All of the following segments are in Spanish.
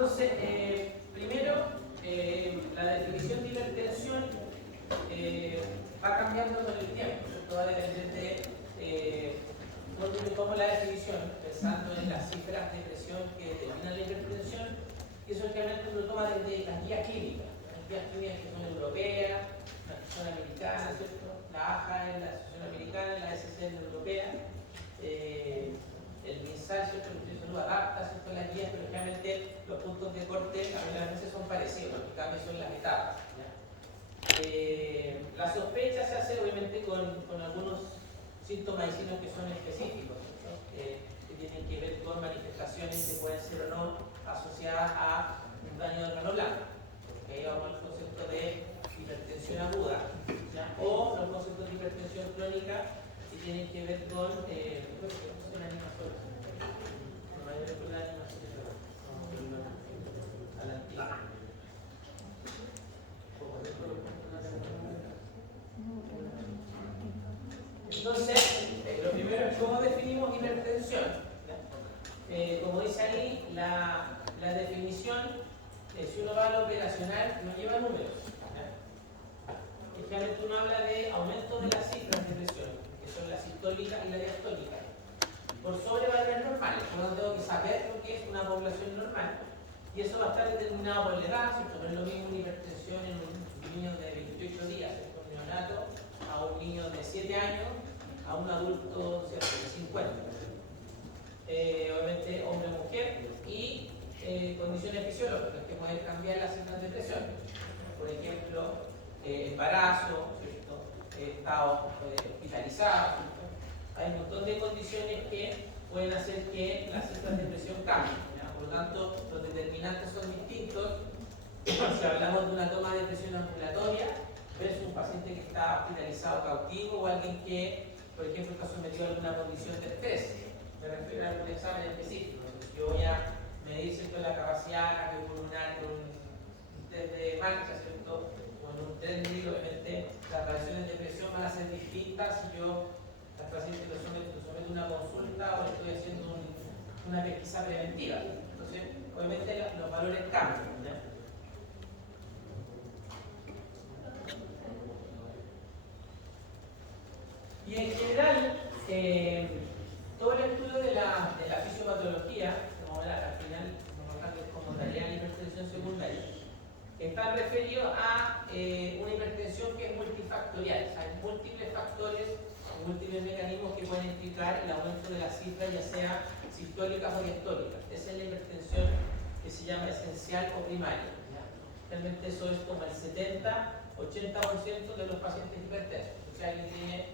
Entonces, primero, la definición de hipertensión va cambiando con el tiempo. Esto va a depender de cómo la definición, pensando en las cifras de presión que determinan la hipertensión, que eso realmente uno toma desde las guías clínicas. Las guías clínicas que son europeas, la que son americanas, ¿cierto? La AJA es la Asociación Americana, la SC es la Europea. El MinSal, ¿cierto? El Ministerio de Salud adapta, ¿cierto? Las guías, pero realmente los puntos de corte a veces son parecidos, lo que cambia son las etapas. La sospecha se hace obviamente con algunos síntomas y signos que son específicos, ¿cierto? Que tienen que ver con manifestaciones que pueden ser o no asociadas a un daño de órgano blanco. Porque ahí vamos al concepto de hipertensión aguda, ¿ya? O los conceptos de hipertensión crónica que tienen que ver con entonces, lo primero es cómo definimos hipertensión. Como dice ahí, la definición, si uno va a lo operacional, no lleva números. Generalmente uno habla de aumento de las cifras de presión, que son la sistólica y la diastólica, por sobre valores normales. Por lo tanto, tengo que saber lo que es una población normal, y eso va a estar determinado por la edad, ¿cierto? No es lo mismo una hipertensión en un niño de 28 días, ¿cierto? Un neonato, a un niño de 7 años, a un adulto, ¿cierto? De 50. Obviamente hombre o mujer, y condiciones fisiológicas que pueden cambiar las cifras de presión. Por ejemplo, embarazo, ¿cierto? Estado hospitalizado, ¿cierto? Hay un montón de condiciones que pueden hacer que las cifras de presión cambien, ¿ya? Por lo tanto, los determinantes son distintos. Si hablamos de una toma de presión ambulatoria versus un paciente que está hospitalizado cautivo o alguien que, por ejemplo, está sometido a alguna condición de estrés. Me refiero a algún examen específico. Yo voy a medir, ¿cierto?, la capacidad cardiopulmonar con un test de marcha, ¿cierto? Con un test de obviamente las variaciones de presión van a ser distintas si yo al paciente lo someto a una consulta o le estoy haciendo una pesquisa preventiva. Entonces, obviamente los valores cambian, ¿ya? Y en general, todo el estudio de la fisiopatología, al final, como tarea de hipertensión secundaria, están referidos a una hipertensión que es multifactorial. Hay múltiples factores, múltiples mecanismos que pueden implicar el aumento de las cifras, ya sea sistólicas o diastólicas. Esa es la hipertensión que se llama esencial o primaria, ¿ya? Realmente eso es como el 70-80% de los pacientes hipertensos. O sea, alguien tiene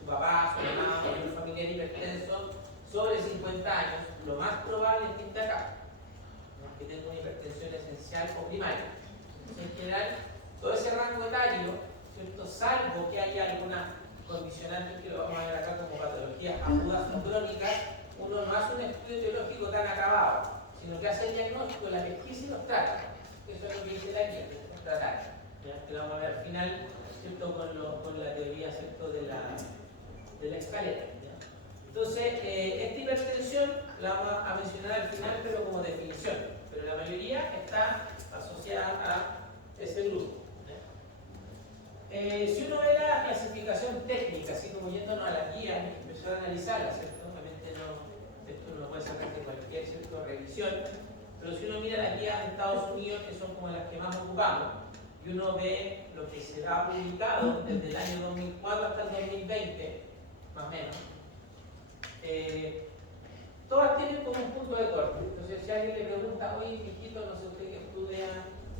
su papá, su mamá o un familiar hipertenso sobre 50 años, lo más probable es que esté acá, ¿no? Que tenga una hipertensión esencial o primaria. En general, todo ese rango etario, ¿cierto? Salvo que haya alguna condicionante que lo vamos a ver acá como patologías agudas o crónicas, uno no hace un estudio etiológico tan acabado, sino que hace el diagnóstico, la pesquisa y los trata. Eso es lo que dice la guía, tratar. ¿Ya? Que lo vamos a ver al final, ¿cierto? Con la teoría, ¿cierto? de la escalera. ¿Ya? Entonces, esta hipertensión la vamos a mencionar al final, pero como definición. Pero la mayoría está asociada a ese grupo. Si uno ve la clasificación técnica, así como yéndonos a la guía, empezar a analizarla, ¿cierto? Obviamente esto no lo puede sacar de cualquier, ¿cierto?, revisión, pero si uno mira las guías de Estados Unidos, que son como las que más ocupamos, y uno ve lo que se ha publicado desde el año 2004 hasta el 2020, más o menos, todas tienen como un punto de corte. Entonces, si alguien le pregunta, oye, mijito, no sé usted que estudia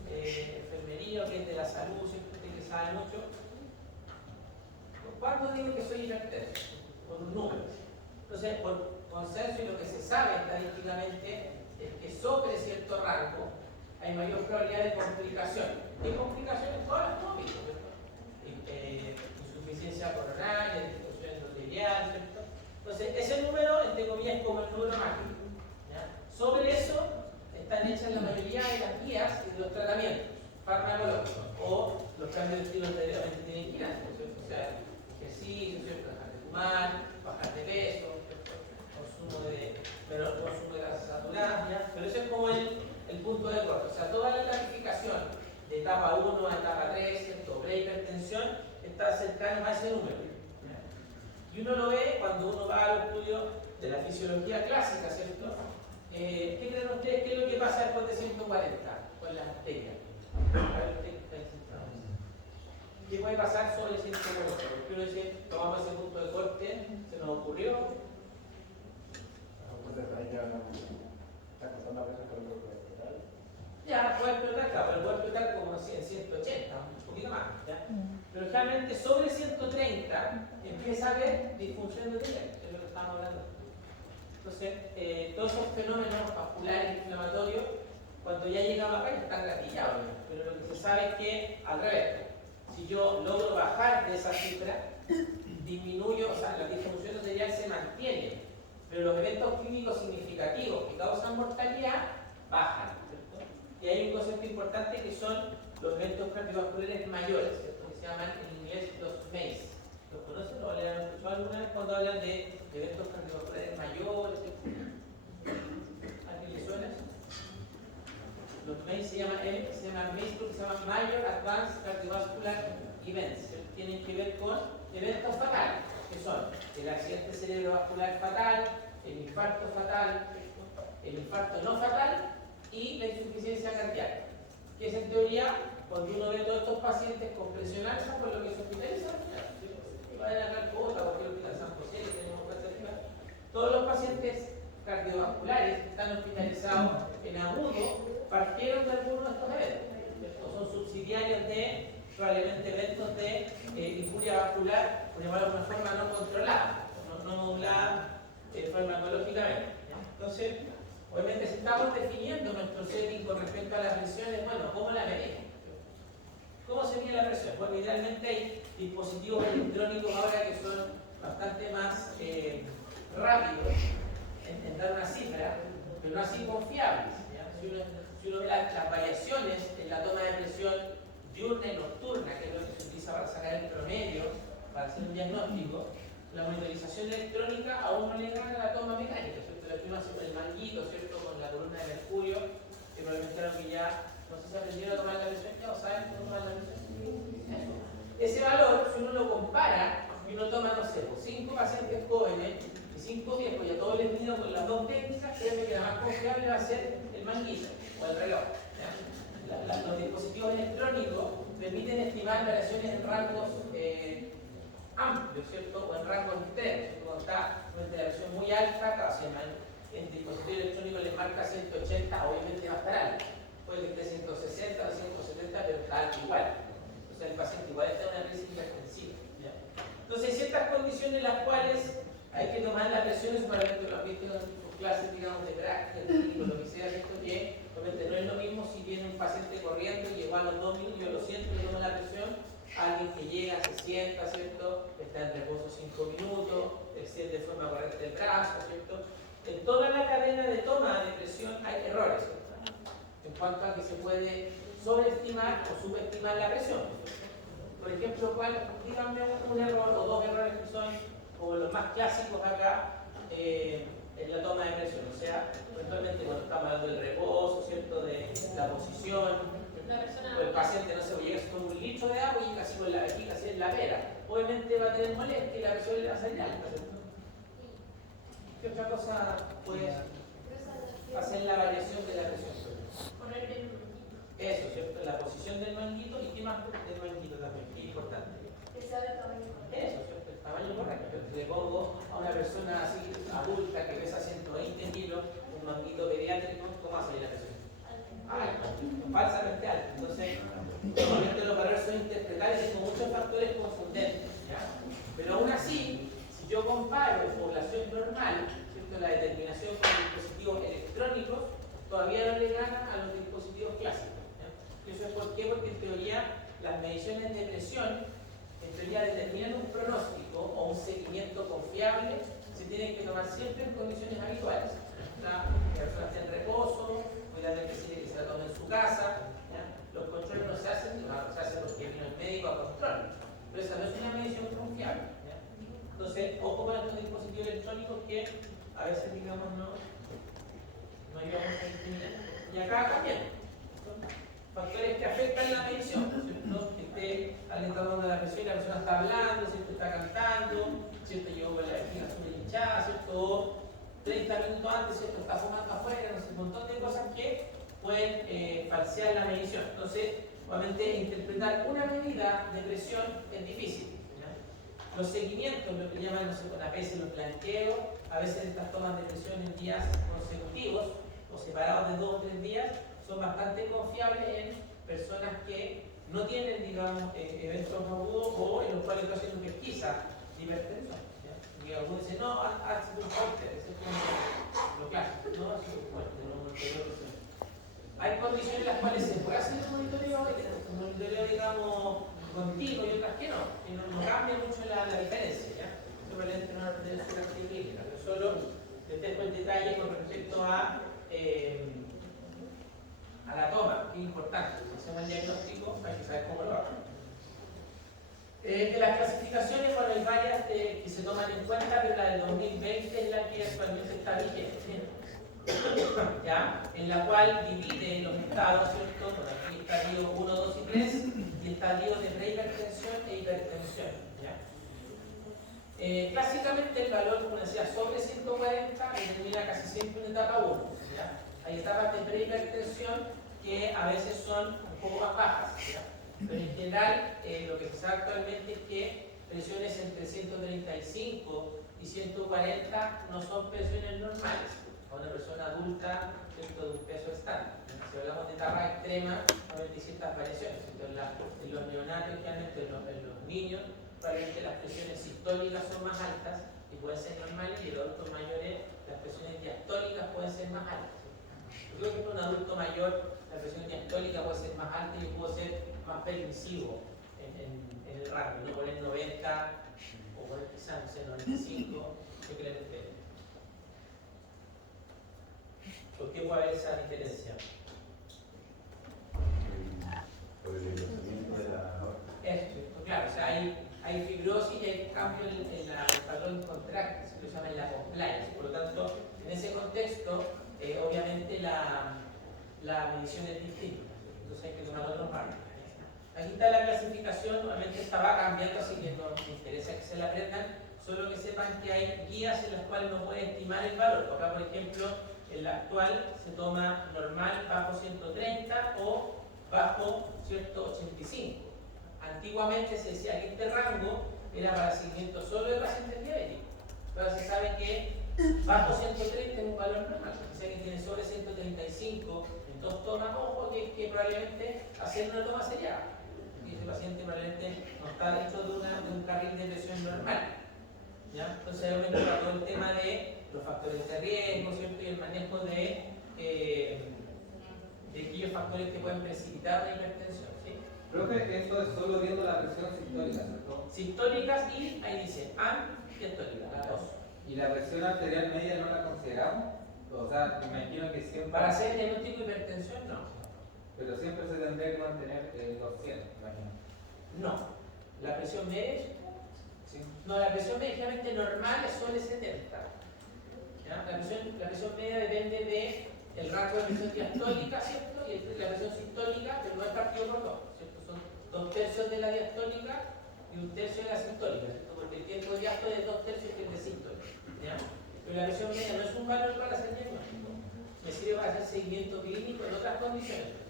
enfermería o que es de la salud, ¿cierto?, usted que sabe mucho, ¿cuándo digo que soy hipertenso? Con un número. Entonces, por consenso y lo que se sabe estadísticamente es que sobre cierto rango hay mayor probabilidad de complicación. Hay complicaciones en todas las tópicos, ¿cierto? Insuficiencia coronaria, disfunción endotelial, ¿cierto? Entonces, ese número, entre comillas, es como el número mágico, ¿ya? Sobre eso están hechas la mayoría de las guías y de los tratamientos farmacológicos o los cambios de estilo que realmente tienen que ir, ¿cierto? O sea, ejercicio, ¿cierto? Dejar de fumar, bajar de peso, consumo de grasas saturadas, ¿ya? Pero ese es como el punto de etapa 1 a etapa 3, ¿cierto? Prehipertensión, está cercano a ese número. Y uno lo ve cuando uno va al estudio de la fisiología clásica, ¿cierto? ¿Qué creen ustedes? ¿Qué es lo que pasa después de 140 con las arterias? ¿Qué puede pasar sobre 140? Porque uno dice, tomamos ese punto de corte, se nos ocurrió. Ya, puede explotar, claro, pero puede explotar como 180, un poquito más. ¿Ya? Pero realmente sobre 130 empieza a haber disfunción endotelial, que es lo que estamos hablando. Entonces, todos esos fenómenos vasculares inflamatorios, cuando ya llegamos acá, ya están gatillados. Pero lo que se sabe es que, al revés, si yo logro bajar de esa cifra, disminuyo, o sea, la disfunción endotelial se mantiene, pero los eventos clínicos significativos que causan mortalidad bajan, ¿cierto? Y hay un concepto importante que son los eventos cardiovasculares mayores, ¿cierto? Que se llaman en inglés los MACE. ¿Los conocen o le han escuchado alguna vez cuando hablan de eventos cardiovasculares mayores? ¿A qué le suena? Los MACE se llaman MACE porque se llaman Major Advanced Cardiovascular Events. Tienen que ver con eventos fatales, que son el accidente cerebrovascular fatal, el infarto fatal, el infarto no fatal y la insuficiencia cardíaca. Que es en teoría, cuando uno ve a todos estos pacientes con presión alta, por lo que se hospitaliza, vayan a Calcuta, cualquier hospital San José, que tenemos que hacer, todos los pacientes cardiovasculares que están hospitalizados en agudo partieron de alguno de estos eventos. Estos son subsidiarios de probablemente eventos de injuria vascular, por llamarlo de una forma no controlada, no modulada farmacológicamente. Entonces, obviamente, si estamos definiendo nuestro setting con respecto a las presiones, bueno, ¿cómo la medimos? ¿Cómo se mide la presión? Bueno, idealmente hay dispositivos electrónicos ahora que son bastante más rápidos en dar una cifra, pero no así confiables. Si uno ve las variaciones en la toma de presión diurna y nocturna, que es lo que se utiliza para sacar el promedio, para hacer un diagnóstico, la monitorización electrónica aún no le gana a la toma mecánica, ¿cierto? La que uno hace con el manguito, ¿cierto? Con la columna de mercurio, que probablemente era que ya, no sé si aprendieron a tomar la presión ya o saben cómo tomar la presión. Eso. Ese valor, si uno lo compara, y uno toma, no sé, 5 pacientes jóvenes y 5 viejos, y a todos les mido con las dos técnicas, créeme que la más confiable va a ser el manguito o el reloj. Los dispositivos electrónicos permiten estimar variaciones en rangos amplios, ¿cierto? O en rangos extremos. Cuando está una interacción muy alta, casi el dispositivo electrónico le marca 180, obviamente va a estar alto. Puede que esté 160 o 170, pero está alto igual. Entonces el paciente igual está en una crisis hipertensiva. Entonces hay ciertas condiciones en las cuales hay que tomar la presión, eso para que lo han visto en clases, digamos, de práctica, lo que sea, ¿cierto? Que obviamente no es lo mismo si viene un paciente corriendo y llegó a los 2 minutos, yo lo siento, le tomo la presión, alguien que llega, se sienta, ¿cierto? Está en reposo 5 minutos, extiende de forma correcta el brazo, ¿cierto? En toda la cadena de toma de presión hay errores, ¿cierto? En cuanto a que se puede sobreestimar o subestimar la presión. Por ejemplo, díganme un error o dos errores que son como los más clásicos acá en la toma de presión. O sea, eventualmente cuando estamos hablando del reposo, ¿cierto? De la posición. O el paciente no se llega con un litro de agua y casi con la vejiga, así en la pera. Obviamente va a tener molestia y la presión le va a salir alta, ¿cierto? ¿Qué otra cosa puede hacer la variación de la presión? Eso, ¿cierto? La posición del manguito y qué más del manguito también, qué importante. Eso, ¿cierto? El tamaño correcto. Si le pongo a una persona así adulta que pesa 120 kilos, un manguito pediátrico, ¿cómo va a salir la presión? Alto, falsamente alto. Entonces, obviamente los valores son interpretables con muchos factores confundentes. ¿Ya? Pero aún así, si yo comparo población normal, ¿cierto? La determinación con dispositivos electrónicos, todavía no le gana a los dispositivos clásicos. ¿Ya? ¿Eso es por qué? Porque en teoría las mediciones de presión en teoría determinan un pronóstico o un seguimiento confiable, se tienen que tomar siempre en condiciones habituales. La persona está en reposo, cuidadamente que se la tome en su casa. ¿Ya? Los controles no se hacen, se hacen porque vino el médico a control, pero esa no es una medición confiable. ¿Ya? Entonces, ojo con estos dispositivos electrónicos que a veces, digamos, no ayudamos a discriminar. Y acá también. factores que afectan la medición, ¿cierto? Que esté alentando la presión y la persona está hablando, ¿cierto? Está cantando, ¿cierto? Llegó con la vejiga súper hinchada, ¿cierto? O 30 minutos antes, ¿cierto? Está fumando afuera, no sé, un montón de cosas que pueden falsear la medición. Entonces, obviamente, interpretar una medida de presión es difícil. Los seguimientos, lo que llaman, no sé, con APS, los blanqueos, a veces estas tomas de presión en días consecutivos o separados de 2 o 3 días, son bastante confiables en personas que no tienen, digamos, eventos agudos o en los cuales está haciendo pesquisa de hipertensión. Y algunos dicen, no, haz un fuerte, eso es como lo clásico, no, haz un fuerte, no, hay condiciones en las cuales se puede hacer un monitoreo, digamos, continuo y otras que no cambia mucho la diferencia, ¿ya? Esto probablemente no es una referencia clínica, pero solo les dejo el detalle con respecto a la toma, que es importante. Si hacemos el diagnóstico, hay que saber cómo lo hago. De las clasificaciones, bueno, hay varias que se toman en cuenta, pero la del 2020 es la que actualmente está vigente, ¿ya? En la cual divide los estados, ¿cierto? Bueno, aquí estadio 1, 2 y 3, y estadio de prehipertensión e hipertensión, ¿ya? Clásicamente el valor, como decía, sobre 140 determina casi siempre una etapa 1, ¿ya? Hay etapas de prehipertensión que a veces son un poco más bajas, ¿ya? Pero en general lo que se sabe actualmente es que presiones entre 135 y 140 no son presiones normales a una persona adulta dentro de un peso estándar. Si hablamos de etapas extremas, hay ciertas variaciones. En los neonatos, generalmente en los niños, probablemente las presiones sistólicas son más altas y pueden ser normales, y en los adultos mayores las presiones diastólicas pueden ser más altas. Yo creo que en un adulto mayor la presión diastólica puede ser más alta y yo puedo ser más permisivo en el rango, no poner 90 o poner quizás, no sé, 95, yo creo que ¿por qué puede haber esa diferencia? Por el envejecimiento de la Claro, o sea, hay fibrosis y hay cambio en el patrón contractil, se lo llama en la compliance. Por lo tanto, en ese contexto, obviamente la medición es distinta, entonces hay que tomar otros parámetros. Aquí está la clasificación, obviamente esta va cambiando, así que no me interesa que se la aprendan, solo que sepan que hay guías en las cuales uno puede estimar el valor. Acá, por ejemplo, en la actual se toma normal bajo 130 o bajo 185. Antiguamente se decía que este rango era para seguimiento solo de pacientes diabéticos. Ahora se sabe que bajo 130 es un valor normal. Si alguien tiene sobre 135 en 2 tomas, ojo que probablemente hacer una toma sería. Y ese paciente probablemente no está dentro de un carril de presión normal, ¿ya? Entonces obviamente para todo el tema de los factores de riesgo, ¿cierto? Y el manejo de aquellos factores que pueden precipitar una hipertensión, ¿sí? Profe, esto es solo viendo la presión sistólica, ¿cierto? Sistólicas y ahí dice diastólica, las dos. ¿Y la presión arterial media no la consideramos? O sea, me imagino que siempre... Para hacer diagnóstico de hipertensión, no. Pero siempre se tendría que mantener 200, imagino. No. ¿La presión media? ¿Sí? No, la presión media generalmente normal es sobre 70. ¿Ya? La presión media depende del rango de presión diastólica, ¿cierto? Y la presión sistólica, pero no es partido por 2, ¿cierto? Son 2/3 de la diastólica y 1/3 de la sistólica, ¿cierto? Porque el tiempo diástole es 2/3 que es de sistólica, ¿ya? Pero la presión media no es un valor para hacer diagnóstico, me sirve para hacer seguimiento clínico en otras condiciones.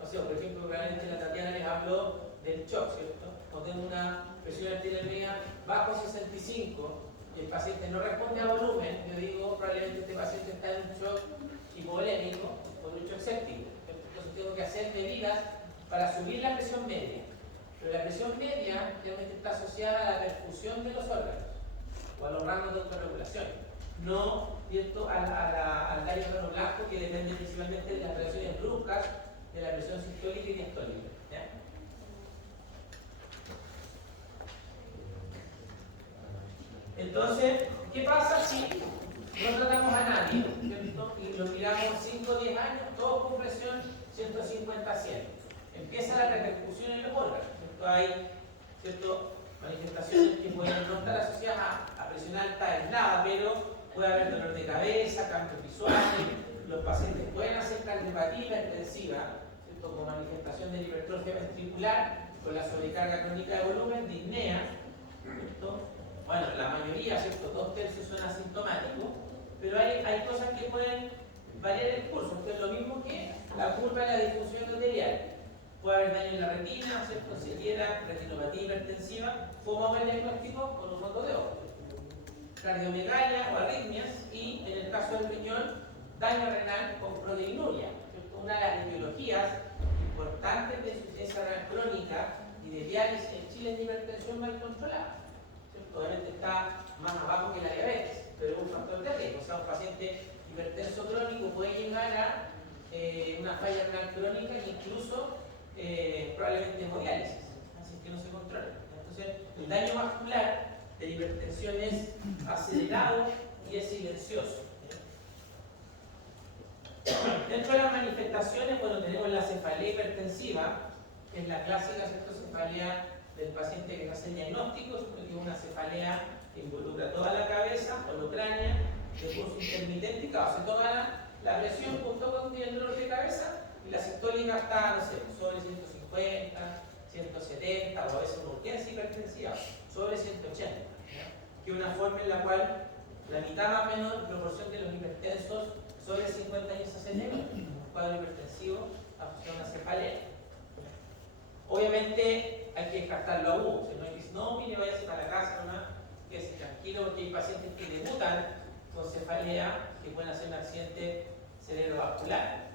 O sea, por ejemplo, probablemente la Tatiana les habló del shock, ¿cierto? Cuando tengo una presión arterial media bajo 65 y el paciente no responde a volumen, yo digo, probablemente este paciente está en un shock hipovolémico o un shock séptico. Entonces tengo que hacer medidas para subir la presión media. Pero la presión media realmente está asociada a la perfusión de los órganos o a los rangos de autorregulación, no, ¿cierto?, al daño renal blanco, que depende principalmente de las relaciones bruscas de la presión sistólica y diastólica, ¿ya? Entonces, ¿qué pasa si no tratamos a nadie, ¿cierto? Y lo miramos 5 o 10 años, todos con presión 150-100? Empieza la repercusión en los órganos, ¿cierto? Hay, ¿cierto?, manifestaciones que pueden no estar asociadas a presión alta aislada, pero puede haber dolor de cabeza, cambios visuales, los pacientes pueden hacer cardiopatía hipertensiva, ¿cierto? Como manifestación de la hipertrofia ventricular, con la sobrecarga crónica de volumen, disnea, ¿cierto? Bueno, la mayoría, ¿cierto? 2/3 son asintomáticos, pero hay cosas que pueden variar el curso. Esto es lo mismo que la curva de la difusión arterial. Puede haber daño en la retina, ¿cierto? Ceguera, retinopatía hipertensiva, fumamos el diagnóstico con un fondo de ojo. Cardiomegalia o arritmias, y en el caso del riñón, daño renal con proteinuria. ¿Cierto? Una de las etiologías importantes de insuficiencia renal crónica y de diálisis en Chile es la hipertensión mal controlada. ¿Cierto? Obviamente está más abajo que la diabetes, pero es un factor de riesgo. O sea, un paciente hipertenso crónico puede llegar a una falla renal crónica e incluso probablemente hemodiálisis, así que no se controla. Entonces, el daño vascular de la hipertensión es acelerado y es silencioso. Dentro de las manifestaciones, bueno, tenemos la cefalea hipertensiva, que es la clásica cefalea del paciente que hace el diagnóstico, que es una cefalea que involucra toda la cabeza, holocránea, de curso intermitente, y claro, se toma la presión junto con el dolor de cabeza, y la sistólica está, no sé, sobre 150, 170, o a veces una urgencia hipertensiva sobre 180, ¿ya? Que es una forma en la cual la mitad más o menos en proporción de los hipertensos sobre 50 años se acelera, un cuadro hipertensivo asociado a una cefalea. Obviamente hay que descartarlo agudo, si no hay que decir, no, mire, váyase para la casa, ¿no? Quédese tranquilo, porque hay pacientes que debutan con cefalea que pueden hacer un accidente cerebrovascular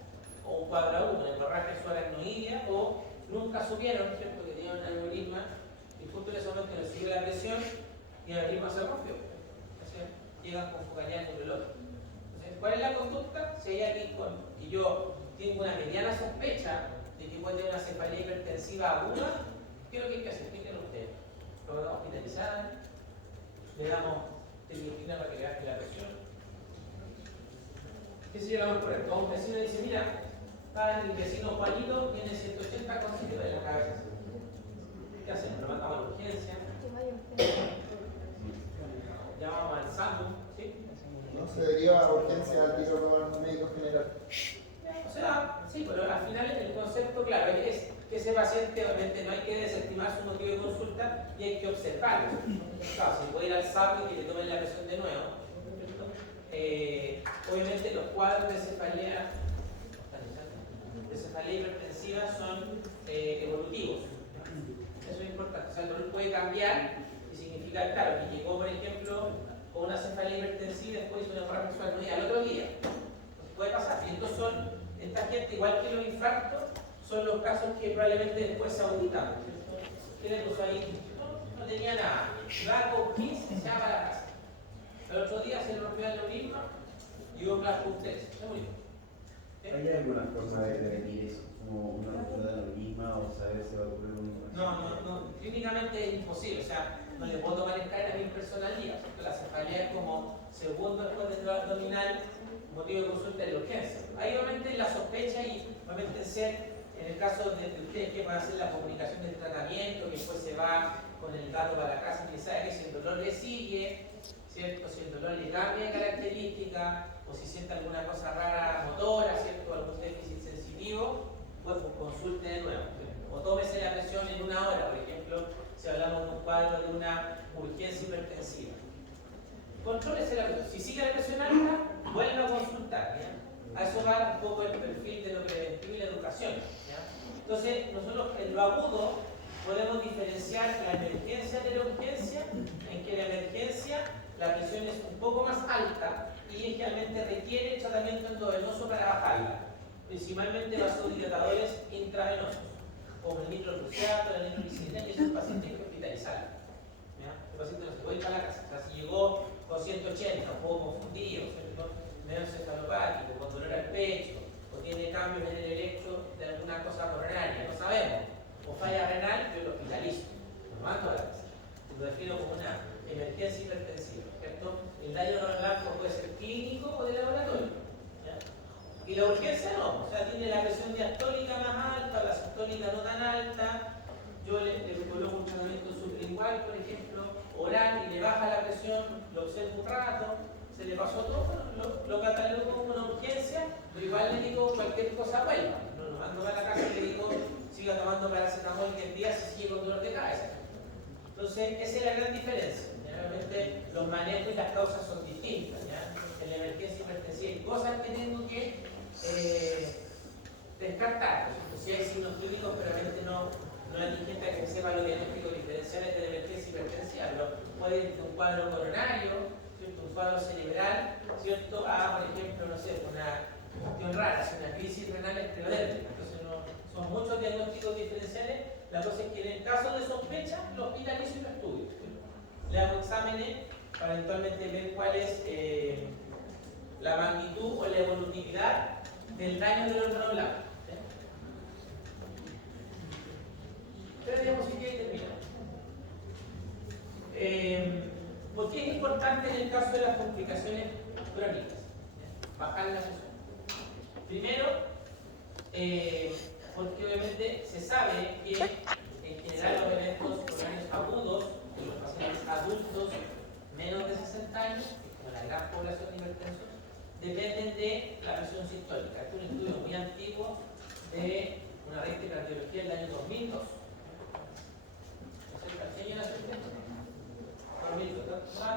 o un cuadro agudo, una hemorragia subaracnoidea, o nunca supieron, ¿cierto?, que tenían un aneurisma y justo en ese momento les subió la presión y el aneurisma se rompió. Entonces llegan con focalidad neurológica. Entonces, ¿cuál es la conducta? Si hay alguien y yo tengo una mediana sospecha de que puede tener una cefalea hipertensiva aguda, ¿qué es lo que hay que hacer? Explíquenlo ustedes. Lo vamos a hospitalizar, le damos teledioxina para que le baje la presión. ¿Qué sería lo más correcto? Un vecino dice, mira, el vecino Juanito viene 180 con sitio de la cabeza. ¿Qué hacemos? Lo mandamos a la urgencia. Llamamos al SAMU, ¿sí? No se deriva a urgencia al tiro como médico general. O sea, sí, pero al final el concepto, claro, es que ese paciente obviamente no hay que desestimar su motivo de consulta y hay que observarlo. Claro, si puede ir al SAMU y que le tomen la presión de nuevo, obviamente los cuadros de cefalea hipertensiva son evolutivos. Eso es importante. O sea, el dolor puede cambiar y significa, claro, que llegó, por ejemplo, con una cefalea hipertensiva y después hizo una hemorragia subaracnoidea al otro día. Entonces puede pasar. Y estos son, esta gente, igual que los infartos, son los casos que probablemente después se auditan. ¿Qué le puso ahí? No tenía nada. Va con 15, se va para la casa. El otro día se le rompió el aneurisma y hubo clase con 3. Se murió. ¿Hay alguna forma de prevenir eso? Como una ruptura de aneurisma o saber si va a ocurrir un... No, clínicamente es imposible, o sea, no le puedo tomar escala a mi persona al día, porque la cefalea es como segundo después del dolor abdominal, motivo de consulta de urgencia. Ahí obviamente la sospecha y obviamente en el caso de ustedes que van a hacer la comunicación del tratamiento, que después se va con el dato para la casa y que sabe que si el dolor le sigue, ¿cierto? Si el dolor le cambia de característica, o si siente alguna cosa rara motora, ¿cierto? Algún déficit sensitivo, pues consulte de nuevo. O tómese la presión en 1 hora, por ejemplo, si hablamos de un cuadro de una urgencia hipertensiva. Contrólese la presión. Si sigue la presión alta, vuelva a consultar, ¿ya? A eso va un poco el perfil de lo preventivo y la educación, ¿ya? Entonces, nosotros en lo agudo podemos diferenciar la emergencia de la urgencia, en que la emergencia la presión es un poco más alta y generalmente requiere tratamiento endovenoso para bajarla, principalmente vasodilatadores intravenosos, como el nitrogluciato, la nitroglicina, y esos pacientes hay que hospitalizar. El paciente no se puede ir para la casa. O sea, si llegó con 180, un poco confundido, ¿cierto? Menos encefalopático, con dolor al pecho, o tiene cambios en el electro de alguna cosa coronaria, no sabemos, o falla renal, yo lo hospitalizo, lo mando a la casa. Lo defino como una emergencia hipertensiva, ¿cierto? El daño neuronal puede ser clínico o de laboratorio, ¿ya? Y la urgencia no, o sea, tiene la presión diastólica más alta, la sistólica no tan alta, yo le coloco un tratamiento sublingual, por ejemplo, oral, y le baja la presión, lo observo un rato, se le pasó todo, lo catalogo como una urgencia, pero igual le digo cualquier cosa vuelva, no lo mando a la casa y le Entonces, esa es la gran diferencia. Realmente los manejos y las causas son distintas. ¿Ya? En la emergencia hipertensiva hay cosas que tengo que descartar. Si hay signos clínicos, pero realmente no hay gente que sepa los diagnósticos diferenciales de la emergencia hipertensiva, pero puede ir de un cuadro coronario, ¿cierto? Un cuadro cerebral, ¿cierto? A, por ejemplo, no sé, una cuestión rara, una crisis renal esclerodérmica. Entonces, son muchos diagnósticos diferenciales. La cosa es que en el caso de sospecha, lo hospitalizo y lo estudio. Le hago exámenes para eventualmente ver cuál es la magnitud o la evolutividad del daño del órgano blanco. Pero diapositiva y terminamos. ¿Por qué es importante en el caso de las complicaciones crónicas? Bajar la presión. Primero, porque obviamente se sabe que en general los eventos coronarios agudos de los pacientes adultos menos de 60 años, como la gran población de hipertensos, dependen de la presión sistólica. Este es un estudio muy antiguo de una red de cardiología del año 2002.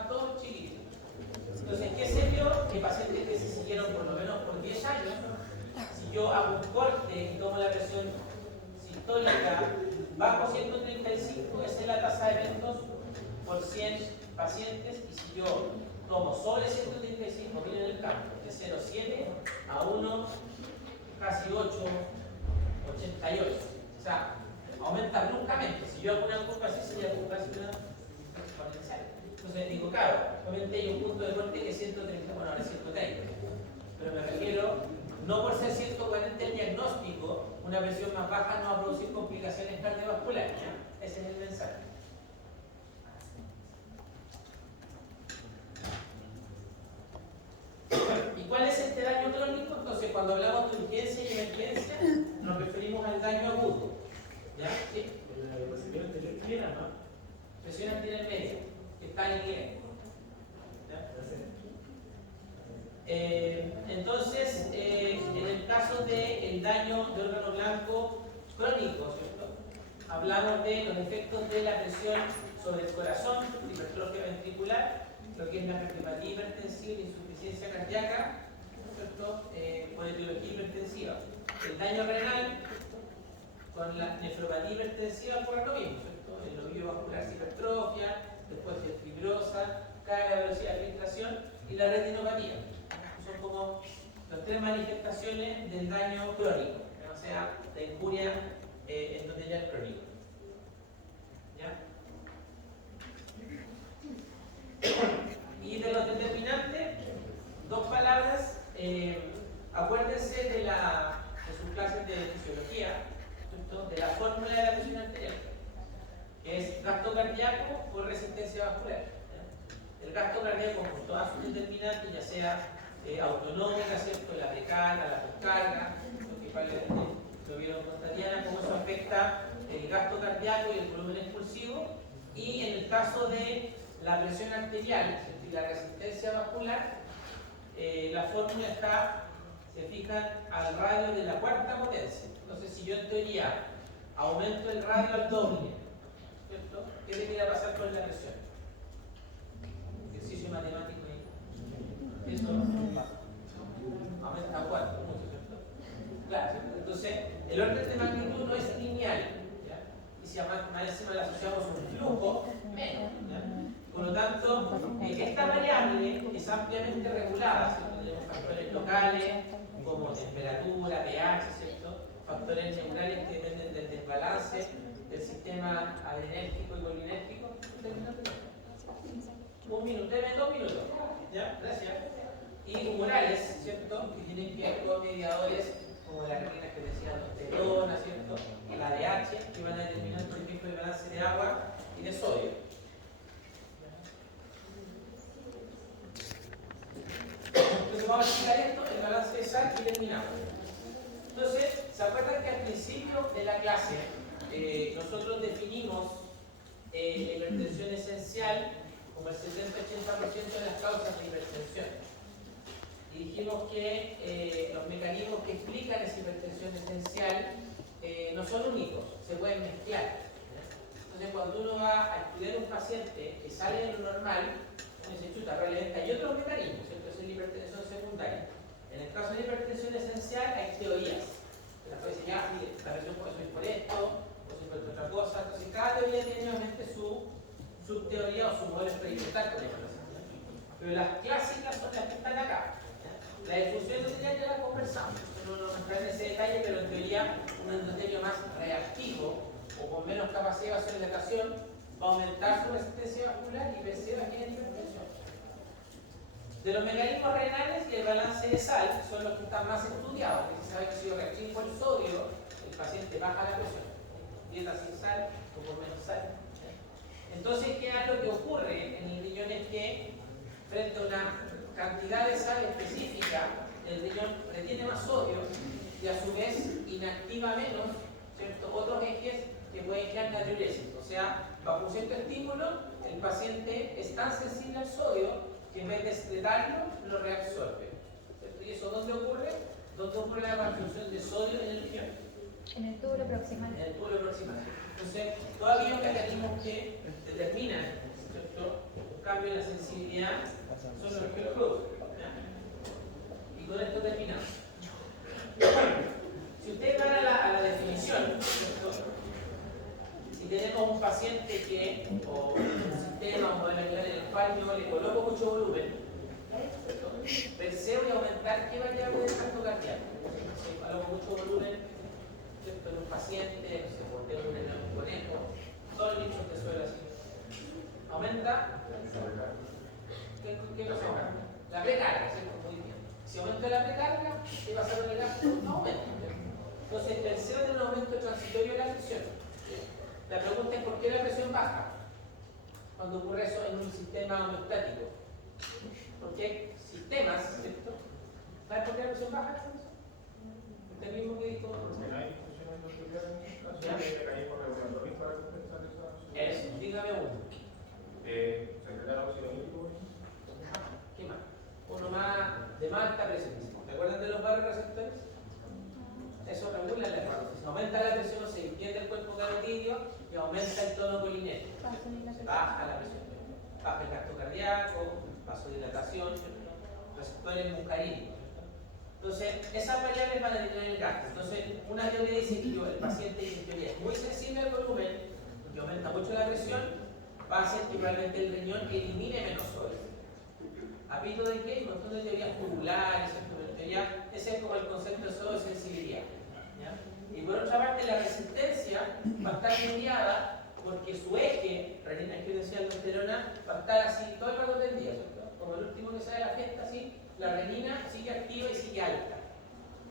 Todos chiquitos. Entonces, ¿qué se vio? Que pacientes que se siguieron por lo menos por 10 años, si yo hago un corte y tomo la presión sistólica bajo 135, esa es la tasa de eventos por 100 pacientes, y si yo tomo solo 135, miren el campo, de 0,7 a 1, casi 8, 88. O sea, aumenta bruscamente. Si yo hago una curva así, sería casi una exponencial. Entonces digo, claro, obviamente hay un punto de corte que es 130, bueno, ahora es 130. Pero me refiero, no por ser 140 el diagnóstico, una presión más baja no va a producir complicaciones cardiovasculares. ¿Ya? Ese es el mensaje. ¿Y cuál es este daño crónico? Entonces, cuando hablamos de urgencia y emergencia, nos referimos al daño agudo. ¿Ya? ¿Sí? La presión arterial, ¿no? Presión arterial media, que está en el entonces, en el caso del daño de órgano blanco crónico, ¿cierto? Hablamos de los efectos de la presión sobre el corazón, hipertrofia ventricular, lo que es la cardiopatía hipertensiva y la insuficiencia cardíaca, ¿cierto? Con etiología hipertensiva. El daño renal con la nefropatía hipertensiva ocurre lo mismo, ¿cierto? El novillo vascular se hipertrofia, después se fibrosa, cae la velocidad de filtración y la retinopatía. Son como las tres manifestaciones del daño crónico, o sea, de injuria endotelial crónico. ¿Ya? Y de los determinantes, dos palabras. Acuérdense de sus clases de fisiología, ¿cierto? De la fórmula de la presión arterial, que es gasto cardíaco por resistencia vascular. ¿Ya? El gasto cardíaco con todas sus determinantes, ya sea autonómica, ¿cierto? La precarga, la postcarga, lo que probablemente lo vieron con Tatiana, cómo eso afecta el gasto cardíaco y el volumen expulsivo. Y en el caso de la presión arterial, ¿cierto? Y la resistencia vascular, la fórmula está, se fijan, al radio de la cuarta potencia. Entonces, si yo en teoría aumento el radio al doble, ¿cierto? ¿Qué debería pasar con la presión? Ejercicio matemático ahí. Eso aumenta a 4, mucho, ¿cierto? Claro, ¿cierto? Entonces, el orden de magnitud no es lineal, ¿ya? Y si más encima le asociamos un flujo, menos, ¿ya? Por lo tanto, esta variable es ampliamente regulada, ¿cierto? Tenemos factores locales como temperatura, pH, ¿cierto? Factores neurales que dependen del desbalance del sistema adrenérgico y colinérgico. Un minuto, deben 2 minutos. ¿Ya? Gracias. Y humorales, ¿cierto? Que tienen que ver con mediadores como la retina que decía testosterona, ¿cierto? La DH, que van a determinar, por ejemplo, el balance de agua y de sodio. Entonces vamos a explicar esto, el balance de sal y terminamos. Entonces, ¿se acuerdan que al principio de la clase nosotros definimos la hipertensión esencial como el 70-80% de las causas de hipertensión? Y dijimos que los mecanismos que explican esa hipertensión esencial no son únicos, se pueden mezclar. Entonces, cuando uno va a estudiar un paciente que sale de lo normal, uno dice, chuta, probablemente hay otros mecanismos, ¿cierto? Eso es la hipertensión secundaria. En el caso de la hipertensión esencial, hay teorías. Se las puede decir, ya, mire, la presión puede subir por esto, puede subir por otra cosa. Entonces, cada teoría tiene obviamente su subteoría o su modelo experimental con ella. Pero las clásicas son las que están acá. La difusión endotelial ya la conversamos. No nos entra en ese detalle, pero en teoría un endotelio más reactivo o con menos capacidad de vasodilatación va a aumentar su resistencia vascular y vencer la hipertensión. De los mecanismos renales y el balance de sal son los que están más estudiados, porque se sabe que si yo restringo el sodio, el paciente baja la presión. Dieta sin sal o con menos sal. Entonces, ¿qué es lo que ocurre en el riñón? Es que frente a una cantidad de sal específica, el riñón retiene más sodio y a su vez inactiva menos, ¿cierto?, otros ejes que pueden crear natriuresis. O sea, bajo un cierto estímulo, el paciente es tan sensible al sodio que en vez de excretarlo, lo reabsorbe. ¿Cierto? ¿Y eso dónde ocurre? ¿Dónde ocurre la transfusión de sodio en el riñón? En el túbulo proximal. En el túbulo proximal. Entonces, todos aquellos mecanismos que determinan, ¿cierto?, un cambio en la sensibilidad son los que lo producen. ¿Ya? Y con esto terminamos. Si ustedes van a la definición, ¿cierto?, si tenemos un paciente que, o un sistema, un modelo en el cual yo le coloco mucho volumen, ¿cierto?, perseo y aumentar, ¿qué va a llevar de impacto cardíaco? Si coloco mucho volumen, ¿cierto?, en un paciente, se voltea un conejo, todos los nichos de suelo así. Aumenta, ¿qué cosa aumenta? La precarga, ¿cierto? Muy bien. Si aumenta la precarga, ¿qué va a hacer el gasto? No aumenta. Entonces, perseo de un aumento transitorio de la presión. La pregunta es ¿por qué la presión baja? Cuando ocurre eso en un sistema homeostático. Porque hay sistemas, ¿cierto? ¿Sabes por qué la presión baja? Usted mismo que dijo. Eso, dígame uno. ¿Qué más? Uno más de más alta presión. ¿Te acuerdan de los barroreceptores? Eso regula la presión. Si aumenta la presión, se extiende el cuerpo carotídeo y aumenta el tono colinérico. Baja la presión. Baja el gasto cardíaco, vasodilatación, receptores muscarínicos. Entonces, esas variables van a determinar el gasto. Entonces, una teoría dice que el paciente en teoría es muy sensible al volumen, porque aumenta mucho la presión, va a hacer que probablemente el riñón elimine menos sodio. ¿A pito de qué? Hay un montón de teorías populares, ese es como el concepto de sodio-sensibilidad. Y por otra parte, la resistencia va a estar mediada porque su eje, renina, angiotensina, aldosterona, va a estar así todo el rato del día, ¿cierto? Como el último que sale de la fiesta, así, la renina sigue activa y sigue alta.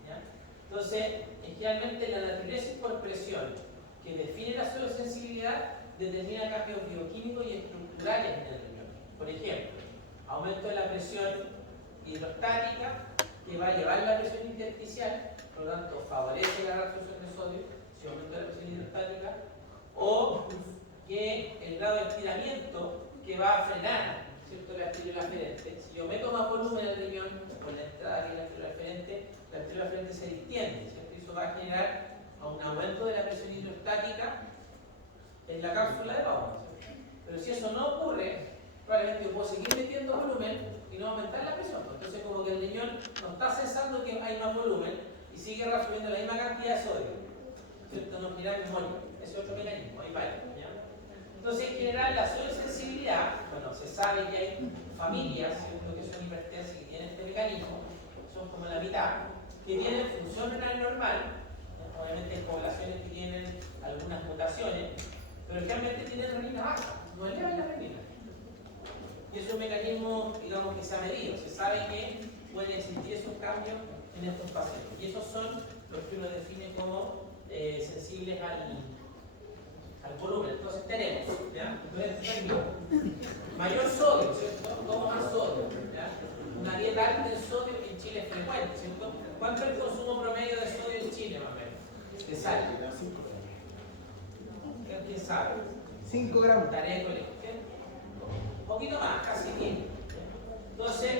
¿Ya? Entonces, generalmente la natriuresis por presión, que define la sodio-sensibilidad, determina cambios bioquímicos y estructurales en el riñón. Por ejemplo, aumento de la presión hidrostática, que va a llevar la presión intersticial, por lo tanto favorece la reabsorción de sodio, si aumenta la presión hidrostática, o que el grado de estiramiento que va a frenar, ¿cierto?, la arteria aferente. Si yo meto más volumen al riñón con la entrada de la arteria aferente se distiende, ¿cierto? Y eso va a generar un aumento de la presión hidrostática en la cápsula de Bowman. Pero si eso no ocurre, probablemente yo puedo seguir metiendo volumen y no aumentar la presión. Entonces, como que el riñón no está cesando que hay más volumen y sigue reabsorbiendo la misma cantidad de sodio, ¿cierto? No genera memoria. Ese es otro mecanismo, ahí vale. ¿Ya? Entonces, en general, la sodio-sensibilidad, bueno, se sabe que hay familias, ¿cierto?, que son hipertensas y que tienen este mecanismo, son como la mitad, que tienen función renal normal, ¿no? Obviamente hay poblaciones que tienen algunas mutaciones, pero generalmente tienen renina baja, no elevan la renina. Y es un mecanismo, digamos, que se ha medido, se sabe que pueden existir esos cambios en estos pacientes. Y esos son los que uno define como sensibles al volumen. Entonces tenemos, ¿ya? Mayor sodio, ¿cierto? Tomo más sodio, ¿ya? Una dieta alta en sodio que en Chile es frecuente, ¿cierto? ¿Cuánto es el consumo promedio de sodio en Chile, más o menos? De sal. ¿Quién sabe? 5 gramos. Tarea de colegio. Un poquito más, casi 10. Entonces,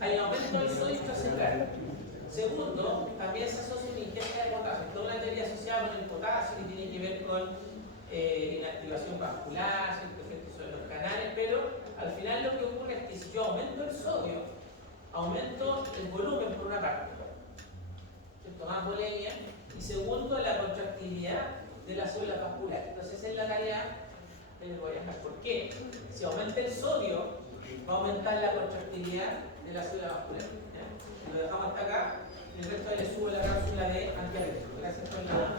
hay un aumento del sodio intracentral. Segundo, también se asocia una ingesta de potasio. Toda una teoría asociada con el potasio que tiene que ver con inactivación vascular, ¿cierto? Efectos sobre los canales, pero al final lo que ocurre es que si yo aumento el sodio, aumento el volumen por una parte, ¿cierto? Más volemia, y segundo, la contractilidad de las células vasculares. Entonces esa es la tarea del Voyager. ¿Por qué? Si aumenta el sodio, va a aumentar la contractilidad de las células vasculares. ¿Ya? Lo dejamos hasta acá, y el resto le subo la cápsula de antialérgico. Gracias por la